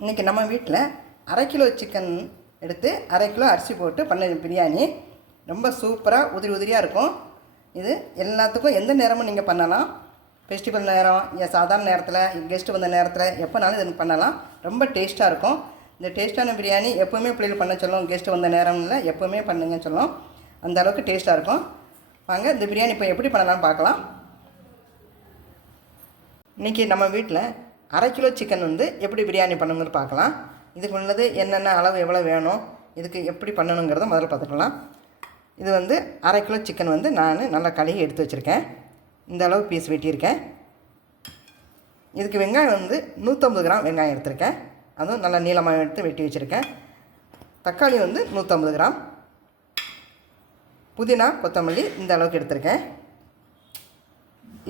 இன்றைக்கி நம்ம வீட்டில் அரை கிலோ சிக்கன் எடுத்து அரை கிலோ அரிசி போட்டு பண்ண பிரியாணி. ரொம்ப சூப்பராக உதிரி உதிரியாக இருக்கும். இது எல்லாத்துக்கும் எந்த நேரமும் நீங்கள் பண்ணலாம். ஃபெஸ்டிவல் நேரம் ஏன் சாதாரண நேரத்தில் கெஸ்ட்டு வந்த நேரத்தில் எப்போனாலும் இது பண்ணலாம். ரொம்ப டேஸ்ட்டாக இருக்கும். இந்த டேஸ்ட்டான பிரியாணி எப்போவுமே பிள்ளைகள் பண்ண சொல்லும். கெஸ்ட்டு வந்த நேரம்ல எப்போவுமே பண்ணுங்கன்னு சொல்லும். அந்த அளவுக்கு டேஸ்ட்டாக இருக்கும். வாங்க இந்த பிரியாணி இப்போ எப்படி பண்ணலாம்னு பார்க்கலாம். இன்றைக்கி நம்ம வீட்டில் அரை கிலோ சிக்கன் வந்து எப்படி பிரியாணி பண்ணுங்கிறது பார்க்கலாம். இதுக்கு உள்ளது என்னென்ன அளவு எவ்வளோ வேணும் இதுக்கு எப்படி பண்ணணுங்கிறத முதல்ல பார்த்துக்கலாம். இது வந்து அரை கிலோ சிக்கன் வந்து நான் நல்லா கழுகி எடுத்து வச்சுருக்கேன். இந்த அளவு பீஸ் வெட்டியிருக்கேன். இதுக்கு வெங்காயம் வந்து நூற்றம்பது கிராம் வெங்காயம் எடுத்திருக்கேன். அதுவும் நல்லா நீளமாக எடுத்து வெட்டி வச்சுருக்கேன். தக்காளி வந்து நூற்றம்பது கிராம். புதினா கொத்தமல்லி இந்த அளவுக்கு எடுத்திருக்கேன்.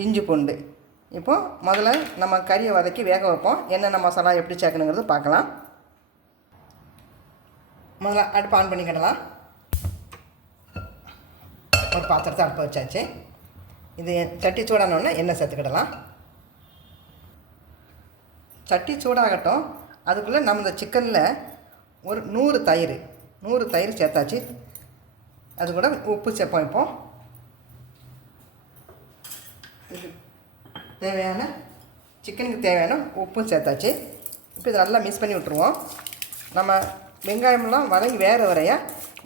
இஞ்சி பூண்டு. இப்போது முதல்ல நம்ம கறியை வதக்கி வேக வைப்போம். என்னென்ன மசாலா எப்படி சேர்க்கணுங்கிறது பார்க்கலாம். முதல்ல அடுப்பு ஆன் பண்ணிக்கிடலாம் ஒரு பாத்திரத்தை அடுப்பை வச்சாச்சு. இது சட்டி சூடானோடனே எண்ணெய் சேர்த்துக்கிடலாம் சட்டி சூடாகட்டும். அதுக்குள்ளே நம்ம இந்த சிக்கனில் ஒரு நூறு தயிர் நூறு தயிர் சேர்த்தாச்சு. அது கூட உப்பு சேர்ப்போம் இப்போது தேவையான சிக்கனுக்கு தேவையான உப்பும் சேர்த்தாச்சு. இப்போ இதை நல்லா மிக்ஸ் பண்ணி விட்ருவோம் நம்ம வெங்காயம்லாம் வதங்கி வேறு வரைய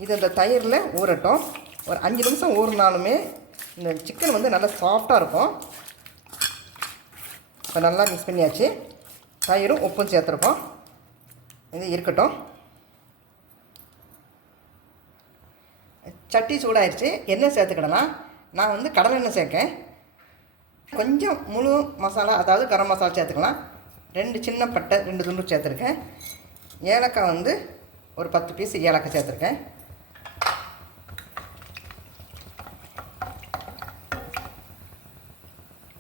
இது இந்த தயிரில் ஊறட்டும். ஒரு அஞ்சு நிமிஷம் ஊறினாலுமே இந்த சிக்கன் வந்து நல்லா சாஃப்டாக இருக்கும். இப்போ நல்லா மிக்ஸ் பண்ணியாச்சு. தயிரும் உப்பும் சேர்த்துருக்கோம். இது இருக்கட்டும். சட்டி சூடாயிடுச்சு எண்ணெய் சேர்த்துக்கிடலாம். நான் வந்து கடலை எண்ணெய் சேர்க்கேன். கொஞ்சம் முழு மசாலா அதாவது கரம் மசாலா சேர்த்துக்கலாம். ரெண்டு சின்ன பட்டை ரெண்டு துண்டு சேர்த்துருக்கேன். ஏலக்காய் வந்து ஒரு பத்து பீஸ் ஏலக்காய் சேர்த்துருக்கேன்.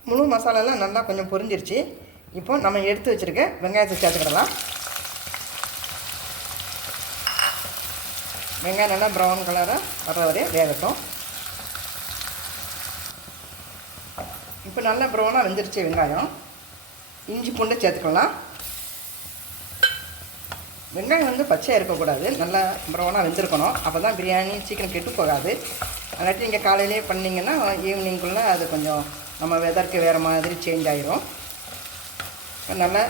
முழு மசாலாலாம் நல்லா கொஞ்சம் பொரிஞ்சிருச்சு. இப்போ நம்ம எடுத்து வச்சுருக்க வெங்காயத்தை சேர்த்துக்கிடலாம். வெங்காயம் நல்லா ப்ரௌன் கலராக வர வரையும் வேகட்டும். இப்போ நல்லா ப்ரௌனாக வெந்துருச்சு வெங்காயம். இஞ்சி பூண்டு சேர்த்துக்கலாம். வெங்காயம் வந்து பச்சையாக இருக்கக்கூடாது. நல்லா ப்ரௌனாக வெந்திருக்கணும். அப்போ தான் பிரியாணி சீக்கிரம் கெட்டு போகாது. அல்லாட்டி நீங்கள் காலையிலே பண்ணிங்கன்னா ஈவினிங்குள்ளே அது கொஞ்சம் நம்ம வெதருக்கு வேறு மாதிரி சேஞ்ச் ஆகிரும் நல்லா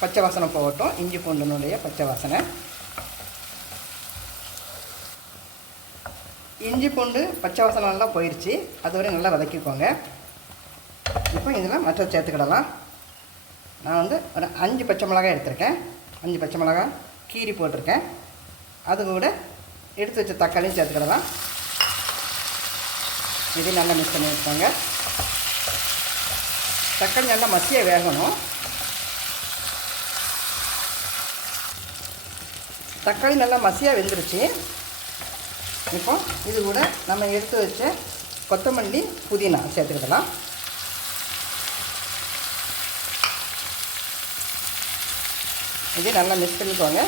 பச்சை வாசனை போகட்டும். இஞ்சி பூண்டுனுடைய பச்சை வாசனை. இஞ்சி பூண்டு பச்சை வாசனை நல்லா போயிடுச்சு அதுவரை நல்லா வதக்கிக்கோங்க. இப்போ இதில் மற்ற சேர்த்துக்கிடலாம். நான் வந்து ஒரு அஞ்சு பச்சை மிளகாய் எடுத்திருக்கேன். அஞ்சு பச்சை மிளகாய் கீரி போட்டிருக்கேன். அது கூட எடுத்து வச்ச தக்காளியும் சேர்த்துக்கிடலாம். இதையும் நல்லா மிக்ஸ் பண்ணி வச்சுக்கோங்க. தக்காளி நல்லா மசியாக வேகணும். தக்காளி நல்லா மசியாக வெந்துருச்சு. இப்போ இது கூட நம்ம எடுத்து வச்ச கொத்தமல்லி புதினா சேர்த்துக்கிடலாம். இதே நல்லா மிக்ஸ் பண்ணிக்கோங்க.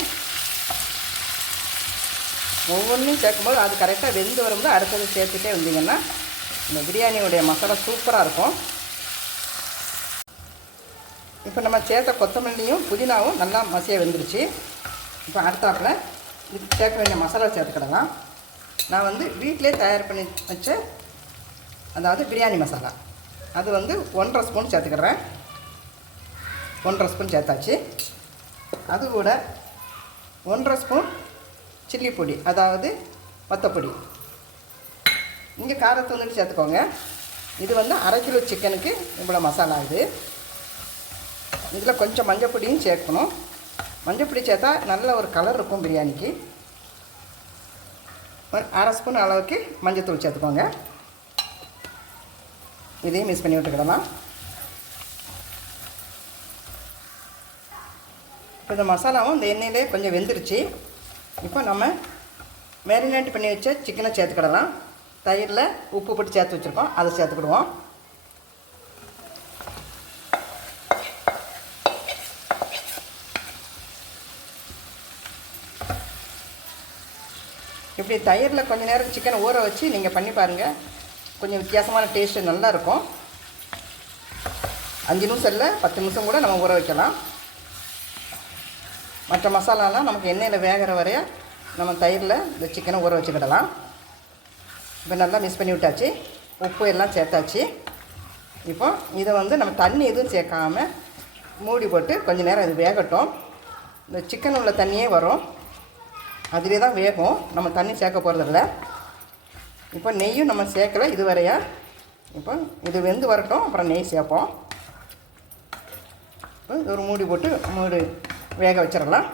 ஒவ்வொன்றையும் சேர்க்கும்போது அது கரெக்டாக வெந்து வரும்போது அடுத்தது சேர்த்துட்டே வந்தீங்கன்னா இந்த பிரியாணியுடைய மசாலா சூப்பராக இருக்கும். இப்போ நம்ம சேர்த்த கொத்தமல்லியும் புதினாவும் நல்லா மசியாக வெந்துருச்சு. இப்போ அடுத்தாப்பில் இது சேர்க்க வேண்டிய மசாலா சேர்த்துக்கிடலாம். நான் வந்து வீட்டிலே தயார் பண்ணி வச்ச அதாவது பிரியாணி மசாலா. அது வந்து ஒன்றரை ஸ்பூன் சேர்த்துக்கிறேன். ஒன்றரை ஸ்பூன் சேர்த்தாச்சு. அது கூட ஒன்றரை ஸ்பூன் சில்லி பொடி அதாவது வத்தப்பொடி இங்கே காரத்தை சேர்த்துக்கோங்க. இது வந்து அரை கிலோ சிக்கனுக்கு இவ்வளோ மசாலா இது. இதில் கொஞ்சம் மஞ்சள் பொடியும் சேர்க்கணும். மஞ்சள் பொடி சேர்த்தா நல்ல ஒரு கலர் இருக்கும் பிரியாணிக்கு. ஒரு அரை ஸ்பூன் அளவுக்கு மஞ்சத்தூள் சேர்த்துக்கோங்க. இதையும் மிஸ் பண்ணி விட்டுக்கிடலாம். இப்போ இந்த மசாலாவும் இந்த எண்ணெயிலே கொஞ்சம் வெந்துருச்சு. இப்போ நம்ம மேரினேட் பண்ணி வச்ச சிக்கனை சேர்த்துக்கிடலாம். தயிரில் உப்பு போட்டு சேர்த்து வச்சுருக்கோம். அதை சேர்த்துக்கிடுவோம். இப்படி தயிரில் கொஞ்சம் நேரம் சிக்கனை ஊற வச்சு நீங்கள் பண்ணி பாருங்கள் கொஞ்சம் வித்தியாசமான டேஸ்ட்டு நல்லா இருக்கும். அஞ்சு நிமிஷம் இல்லை பத்து நிமிஷம் கூட நம்ம ஊற வைக்கலாம். மற்ற மசாலாலாம் நமக்கு எண்ணெயில் வேகிற வரைய நம்ம தயிரில் இந்த சிக்கனை ஊற வச்சுக்கிடலாம். இப்போ நல்லா மிக்ஸ் பண்ணி விட்டாச்சு. உப்பு எல்லாம் சேர்த்தாச்சு. இப்போ இதை வந்து நம்ம தண்ணி எதுவும் சேர்க்காம மூடி போட்டு கொஞ்சம் நேரம் இது வேகட்டும். இந்த சிக்கன் உள்ள தண்ணியே வரும். அதிலே தான் வேகும். நம்ம தண்ணி சேர்க்க போகிறதில்ல இப்போ நெய்யும் நம்ம சேர்க்கல. இதுவரையா இப்போ இது வெந்து வரட்டும். அப்புறம் நெய் சேர்ப்போம். இப்போ ஒரு மூடி போட்டு மூடி வேக வச்சிடலாம்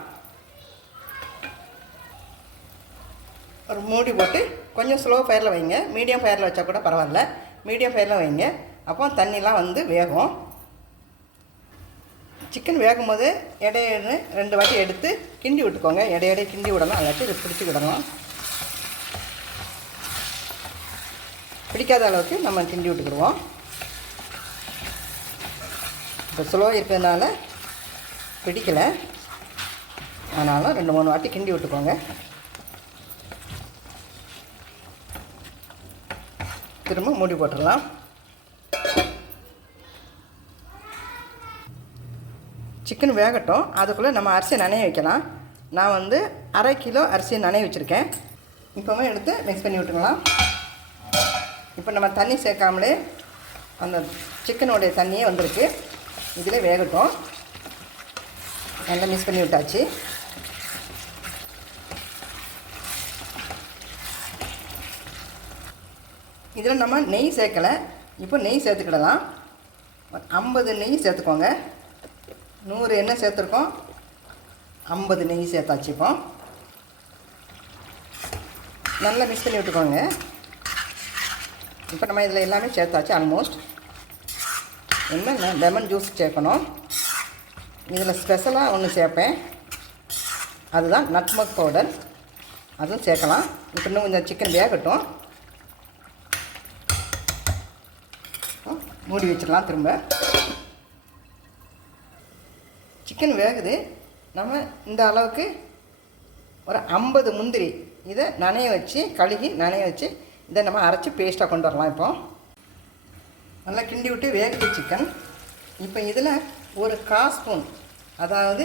ஒரு மூடி போட்டு கொஞ்சம் ஸ்லோ ஃபயரில் வைங்க மீடியம் ஃபயரில் வச்சா கூட பரவாயில்ல மீடியம் ஃபயரில் வைங்க அப்போ தண்ணிலாம் வந்து வேகும் சிக்கன் வேகும் போது ரெண்டு வாட்டி எடுத்து கிண்டி விட்டுக்கோங்க இடையிடையே கிண்டி விடலாம் அல்லாட்டி இது பிடிச்சி விடலாம் பிடிக்காத அளவுக்கு நம்ம கிண்டி விட்டுக்கிடுவோம் இப்போ ஸ்லோ இருக்கிறதுனால பிடிக்கலை. ஆனாலும் ரெண்டு மூணு வாட்டி கிண்டி விட்டுக்கோங்க. திரும்ப மூடி போட்டுடலாம். சிக்கன் வேகட்டும். அதுக்குள்ளே நம்ம அரிசி நனைய வைக்கலாம். நான் வந்து அரை கிலோ அரிசி நனைய வச்சுருக்கேன். இப்போவும் எடுத்து மிக்ஸ் பண்ணி விட்டுக்கலாம். இப்போ நம்ம தண்ணி சேர்க்காமலே அந்த சிக்கனுடைய தண்ணியே வந்திருக்கு. இதில் வேகட்டும். நல்லா மிக்ஸ் பண்ணி விட்டாச்சு. இதில் நம்ம நெய் சேர்க்கலை. இப்போ நெய் சேர்த்துக்கிடலாம். ஐம்பது நெய் சேர்த்துக்கோங்க. நூறு எண்ணெய் சேர்த்துருக்கோம். ஐம்பது நெய் சேர்த்தாச்சு இப்போ. நல்லா மிக்ஸ் பண்ணி விட்டுக்கோங்க. இப்போ நம்ம இதில் எல்லாமே சேர்த்தாச்சு ஆல்மோஸ்ட் என்ன லெமன் ஜூஸ் சேர்க்கணும். இதில் ஸ்பெஷலாக ஒன்று சேர்ப்பேன். அதுதான் நட்மக் பவுடர். அதுவும் சேர்க்கலாம். இப்போ இன்னும் கொஞ்சம் சிக்கன் வேகட்டும். மூடி வச்சிடலாம் திரும்ப. சிக்கன் வேகுது. நம்ம இந்த அளவுக்கு ஒரு ஐம்பது முந்திரி இதை நனைய வச்சு கழுகி நனைய வச்சு இதை நம்ம அரைச்சி பேஸ்ட்டாக கொண்டு வரலாம் இப்போ. நல்லா கிண்டி விட்டு வேகுது சிக்கன் இப்போ இதில் ஒரு கா ஸ்பூன் அதாவது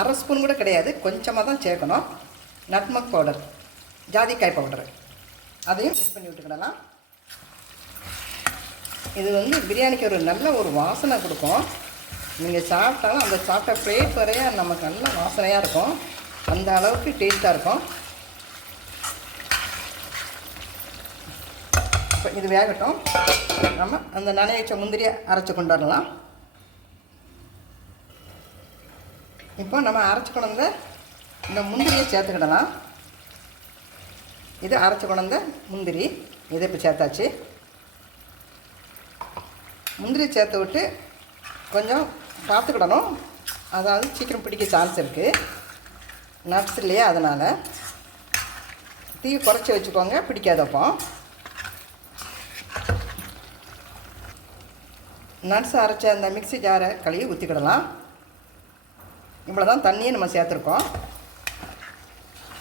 அரை ஸ்பூன் கூட கிடையாது. கொஞ்சமாக தான் சேர்க்கணும். நட்மக் பவுடர் ஜாதிக்காய் பவுடர். அதையும் மிக்ஸ் பண்ணி விட்டுக்கிடலாம். இது வந்து பிரியாணிக்கு ஒரு நல்ல ஒரு வாசனை கொடுக்கும். நீங்கள் சாப்பிட்டாலும் அந்த சாப்பிட்ட பிளேட் வரைய நமக்கு நல்ல வாசனையாக இருக்கும். அந்த அளவுக்கு டேஸ்ட்டாக இருக்கும். இப்போ இது வேகட்டும். நம்ம அந்த நனைய வச்ச முந்திரியை அரைச்சி கொண்டு வரலாம். இப்போ நம்ம அரைச்சி கொண்டு இந்த முந்திரியை சேர்த்துக்கிடலாம். இது அரைச்சி கொண்டு முந்திரி. இதை இப்போ சேர்த்தாச்சு. முந்திரி சேர்த்து விட்டு கொஞ்சம் பார்த்துக்கிடணும். அதாவது சீக்கிரம் பிடிக்க சான்ஸ் இருக்குது நட்ஸ் இல்லையா அதனால். தீ குறைச்சி வச்சுக்கோங்க பிடிக்காதப்போ நட்ஸ் அரைச்ச அந்த மிக்ஸி ஜாரை கழுவி ஊற்றிக்கிடலாம் இவ்வளோ தான் தண்ணியை நம்ம சேர்த்துருக்கோம்.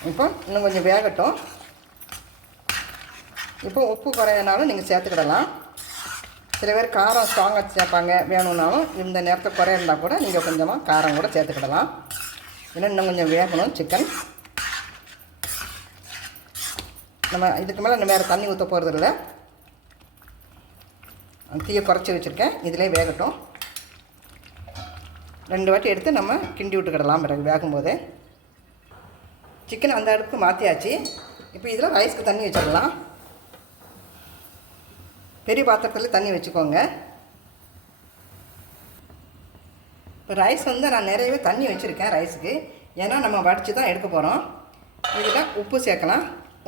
இப்போ இன்னும் கொஞ்சம் வேகட்டும். இப்போ உப்பு குறையனாலும் நீங்கள் சேர்த்துக்கிடலாம். சில பேர் காரம் ஸ்ட்ராங்காக சேர்ப்பாங்க வேணும்னாலும் இந்த நேரத்தை குறைய இருந்தால் கூட நீங்கள் கொஞ்சமாக காரம் கூட சேர்த்துக்கிடலாம். இன்னும் இன்னும் கொஞ்சம் வேகணும் சிக்கன் நம்ம இதுக்கு மேலே நம்ம வேறு தண்ணி ஊற்ற போகிறது இல்லை தீயை குறைச்சி வச்சுருக்கேன். இதிலே வேகட்டும். ரெண்டு வாட்டி எடுத்து நம்ம கிண்டி விட்டுக்கிடலாம் பிறகு வேகும்போது. சிக்கன் அந்த அடுப்புக்கு மாற்றியாச்சு இப்போ இதில் ரைஸ்க்கு தண்ணி வச்சிடலாம். பெரிய பாத்திரத்தில் தண்ணி வச்சுக்கோங்க. இப்போ ரைஸ் வந்து நான் நிறையவே தண்ணி வச்சுருக்கேன் ரைஸுக்கு. ஏன்னா நம்ம வடித்து தான் எடுக்க போகிறோம் இதில் உப்பு சேர்க்கலாம்.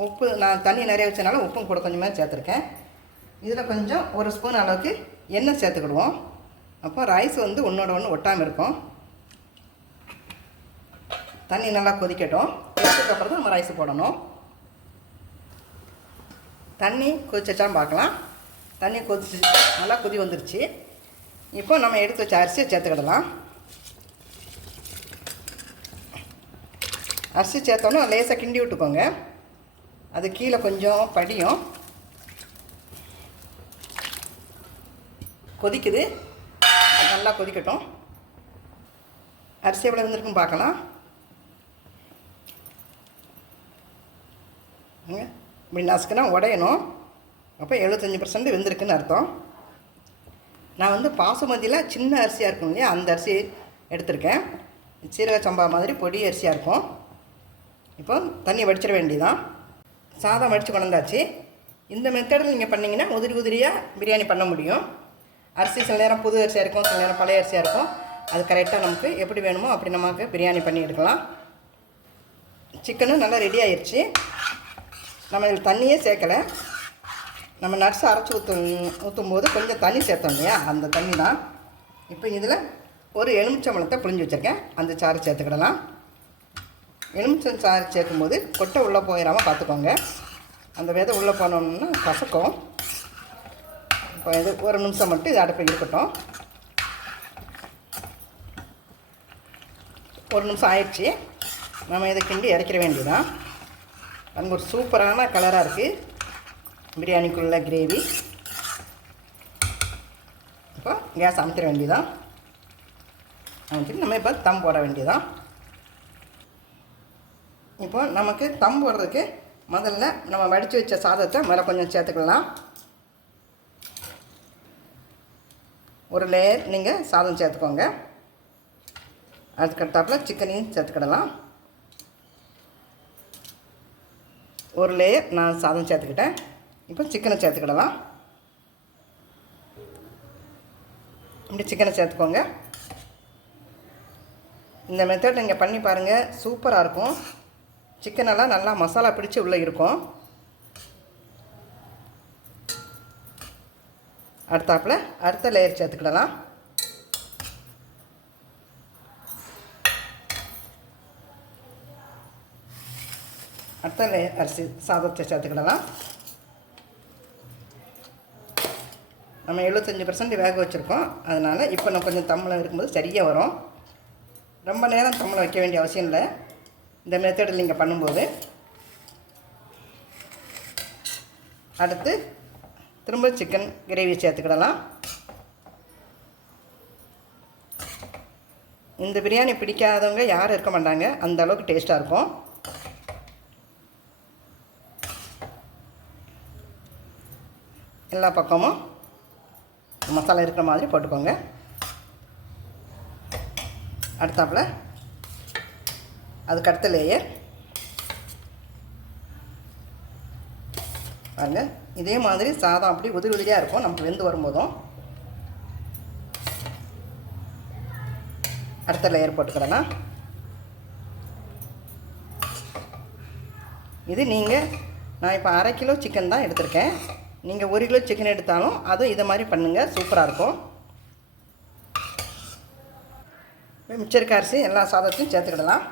உப்பு நான் தண்ணி நிறைய வச்சனால உப்பும் கூட கொஞ்சமாக சேர்த்துருக்கேன். இதில் கொஞ்சம் ஒரு ஸ்பூன் அளவுக்கு எண்ணெய் சேர்த்துக்கிடுவோம். அப்போ ரைஸ் வந்து ஒன்றோட ஒன்று ஒட்டாமல் இருக்கும். தண்ணி நல்லா கொதிக்கட்டும். கொதிச்சதுக்கப்புறம் தான் நம்ம ரைஸ் போடணும். தண்ணி கொதிச்சான் பார்க்கலாம். தண்ணி கொதிச்சு நல்லா கொதி வந்துருச்சு. இப்போ நம்ம எடுத்து வச்ச அரிசியை சேர்த்துக்கிடலாம். அரிசி சேர்த்தோன்னா லேசாக கிண்டி விட்டுக்கோங்க. அது கீழே கொஞ்சம் படியும். கொதிக்குது. நல்லா கொதிக்கட்டும். அரிசி எவ்வளோ இருந்திருக்குன்னு பார்க்கலாம். இப்படி நசுக்குனா உடையணும். அப்போ எழுபத்தஞ்சி பர்சன்ட் வெந்திருக்குன்னு அர்த்தம். நான் வந்து பாசுமதியில் சின்ன அரிசியாக இருக்கும் இல்லையா? அந்த அரிசி எடுத்திருக்கேன். சீரக சம்பா மாதிரி பொடி அரிசியாக இருக்கும். இப்போ தண்ணி வடிச்சிட வேண்டியதான் சாதம் வடித்து கொண்டாச்சு இந்த மெத்தடில் நீங்கள் பண்ணிங்கன்னா உதிரி உதிரியாக பிரியாணி பண்ண முடியும். அரிசி சில நேரம் புது அரிசியாக இருக்கும் சில நேரம் பழைய அரிசியாக இருக்கும். அது கரெக்டாக நமக்கு எப்படி வேணுமோ அப்படி நமக்கு பிரியாணி பண்ணி எடுக்கலாம். சிக்கனும் நல்லா ரெடி ஆயிடுச்சு நம்ம இதில் தண்ணியே சேர்க்கலை. நம்ம நட்ஸ் அரைச்சி ஊற்றும் ஊற்றும் போது கொஞ்சம் தண்ணி சேர்த்தோம் இல்லையா? அந்த தண்ணி தான். இப்போ இதில் ஒரு எலுமிச்சம்பழத்தை புழிஞ்சு வச்சுருக்கேன். அந்த சாறு சேர்த்துக்கிடலாம். எலுமிச்சம் சாறு சேர்க்கும்போது கொட்டை உள்ளே போயிடாமல் பார்த்துக்கோங்க. அந்த விதை உள்ளே போனோம்னா கசக்கும். இது ஒரு நிமிஷம் மட்டும் இது அடுப்பில் இருக்கட்டும் ஒரு நிமிஷம் ஆயிடுச்சு. நம்ம இதை கிண்டி இறக்கிற வேண்டியதான் அங்கே ஒரு சூப்பரான கலராக இருக்குது பிரியாணிக்குள்ள கிரேவி. இப்போ கேஸ் அமுத்திட வேண்டியதான் அமுத்திட்டு நம்ம இப்போ தம் போட வேண்டியதான் இப்போ நமக்கு தம் போடுறதுக்கு முதல்ல நம்ம வடித்து வச்ச சாதத்தை மேலே கொஞ்சம் சேர்த்துக்கலாம். ஒரு லேயர் நீங்கள் சாதம் சேர்த்துக்கோங்க. அதுக்கடுத்தாப்பில் சிக்கனையும் சேர்த்துக்கிடலாம். ஒரு லேயர் நான் சாதம் சேர்த்துக்கிட்டேன். இப்போ சிக்கனை சேர்த்துக்கிடலாம். இப்படி சிக்கனை சேர்த்துக்கோங்க. இந்த மெத்தட் நீங்கள் பண்ணி பாருங்கள் சூப்பராக இருக்கும். சிக்கனெல்லாம் நல்லா மசாலா பிடிச்சி உள்ளே இருக்கும். அடுத்தாப்புல அடுத்த லேயர் சேர்த்துக்கிடலாம். அடுத்த லேயர் அரிசி சாதத்தை சேர்த்துக்கிடலாம். நம்ம எழுபத்தஞ்சி பர்சன்ட் வேக வச்சுருக்கோம். அதனால் இப்போ நம்ம கொஞ்சம் தம்மளம் இருக்கும்போது சரியாக வரும். ரொம்ப நேரம் தம்மளம் வைக்க வேண்டிய அவசியம் இல்லை. இந்த மெத்தடில் நீங்கள் பண்ணும்போது. அடுத்து திரும்ப சிக்கன் கிரேவி சேர்த்துக்கிடலாம். இந்த பிரியாணி பிடிக்காதவங்க யாரும் இருக்க மாட்டாங்க. அந்த அளவுக்கு டேஸ்ட்டாக இருக்கும். எல்லா பக்கமும் மசாலா இருக்கிற மாதிரி போட்டுக்கோங்க. அடுத்தாப்புல அதுக்கு அடுத்த லேயர் பாருங்க. இதே மாதிரி சாதம் அப்படி உதிரி உதிரியாக இருக்கும். நமக்கு வெந்து வரும்போதும். அடுத்த லேயர் போட்டுக்கிறேன்னா. இது நீங்கள் நான் இப்போ அரை கிலோ சிக்கன் தான் எடுத்திருக்கேன். நீங்கள் ஒரு கிலோ சிக்கன் எடுத்தாலும் அதுவும் இதை மாதிரி பண்ணுங்கள் சூப்பராக இருக்கும். மிச்சம் அரிசி எல்லா சாதத்தையும் சேர்த்துக்கிடலாம்.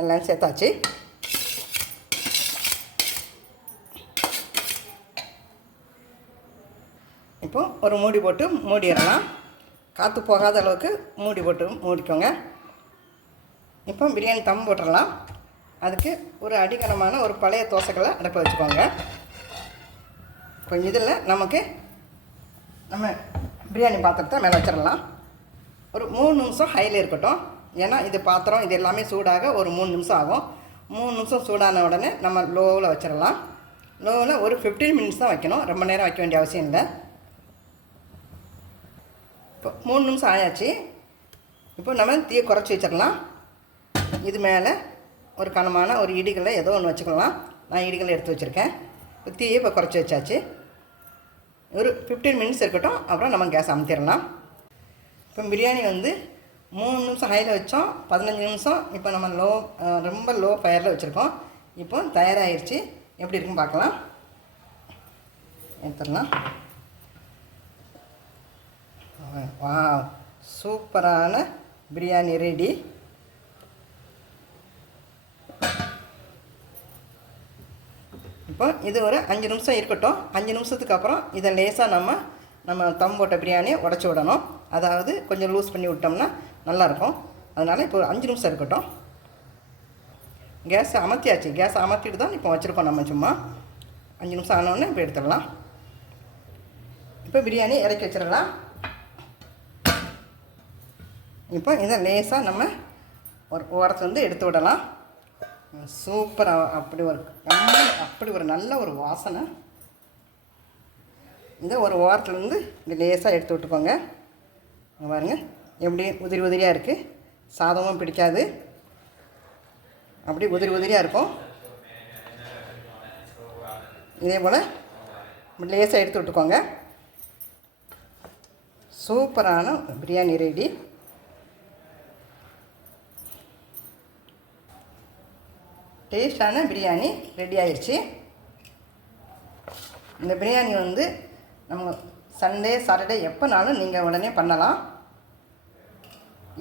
எல்லாம் சேர்த்தாச்சு. இப்போது ஒரு மூடி போட்டு மூடிடலாம் காற்று போகாத அளவுக்கு மூடி போட்டு மூடிக்கோங்க. இப்போ பிரியாணி தம் போட்டுடலாம். அதுக்கு ஒரு அடிக்கனமான ஒரு பழைய தோசைகளை அடுப்ப வச்சுக்கோங்க. கொஞ்சம் இதில் நமக்கு நம்ம பிரியாணி பாத்திரத்தை மேலே வச்சிடலாம். ஒரு மூணு நிமிஷம் ஹையில் இருக்கட்டும். ஏன்னா இது பாத்திரம் இது எல்லாமே சூடாக ஒரு மூணு நிமிஷம் ஆகும். மூணு நிமிஷம் சூடான உடனே நம்ம லோவில் வச்சிடலாம். லோவில் ஒரு ஃபிஃப்டீன் மினிட்ஸ் தான் வைக்கணும். ரொம்ப நேரம் வைக்க வேண்டிய அவசியம் இல்லை. இப்போ மூணு நிமிஷம் ஆயாச்சு. இப்போ நம்ம தீயை குறைச்சி வச்சிடலாம். இது மேலே ஒரு கனமான ஒரு இடிகளை ஏதோ ஒன்று வச்சுக்கலாம். நான் இடிகளை எடுத்து வச்சுருக்கேன். இப்போ தீயை இப்போ குறைச்சி வச்சாச்சு. ஒரு ஃபிஃப்டீன் மினிட்ஸ் இருக்கட்டும். அப்புறம் நம்ம கேஸ் அமுத்திடலாம். இப்போ பிரியாணி வந்து மூணு நிமிஷம் ஹையில் வச்சோம். பதினஞ்சு நிமிஷம். இப்போ நம்ம லோ ரொம்ப லோ ஃபயரில் வச்சுருக்கோம். இப்போ தயாராகிடுச்சு எப்படி இருக்குன்னு பார்க்கலாம். எடுத்துடலாம். வா சூப்பரான பிரியாணி ரெடி. இப்போ இது ஒரு அஞ்சு நிமிஷம் இருக்கட்டும். அஞ்சு நிமிஷத்துக்கு அப்புறம் இதை லேசாக நம்ம நம்ம தம் போட்ட பிரியாணியை உடச்சி விடணும். அதாவது கொஞ்சம் லூஸ் பண்ணி விட்டோம்னா நல்லாயிருக்கும். அதனால் இப்போ ஒரு அஞ்சு நிமிஷம் இருக்கட்டும். கேஸ் அமர்த்தியாச்சு கேஸ் அமர்த்திட்டு தான் இப்போ வச்சுருக்கோம் நம்ம சும்மா. அஞ்சு நிமிஷம் ஆனோடனே இப்போ எடுத்துடலாம். இப்போ பிரியாணி இறக்கி வச்சிடலாம். இப்போ இதை லேசாக நம்ம ஒரு ஓரத்துல வந்து எடுத்து விடலாம். சூப்பராக அப்படி ஒரு அப்படி ஒரு நல்ல ஒரு வாசனை. இதை ஒரு ஓரத்துலேருந்து இந்த லேசாக எடுத்து விட்டுக்கோங்க. பாருங்கள் எப்படி உதிரி உதிரியாக இருக்குது சாதமும் பிடிக்காது. அப்படி உதிரி உதிரியாக இருக்கும். இதே போல் லேசாக எடுத்து விட்டுக்கோங்க. சூப்பரான பிரியாணி ரெடி. டேஸ்டான பிரியாணி ரெடி ஆயிடுச்சு இந்த பிரியாணி வந்து நம்ம சண்டே சாட்டர்டே எப்போனாலும் நீங்கள் உடனே பண்ணலாம்.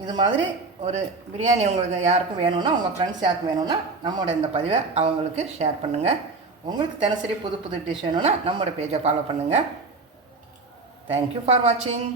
இது மாதிரி ஒரு பிரியாணி உங்களுக்கு யாருக்கும் வேணும்னா உங்கள் ஃப்ரெண்ட்ஸ் யாருக்கும் வேணும்னா நம்மளோட இந்த பதிவை அவங்களுக்கு ஷேர் பண்ணுங்கள் உங்களுக்கு தினசரி புது புது டிஷ் வேணும்னா நம்மளோட பேஜை ஃபாலோ பண்ணுங்கள் தேங்க்யூ ஃபார் வாட்சிங்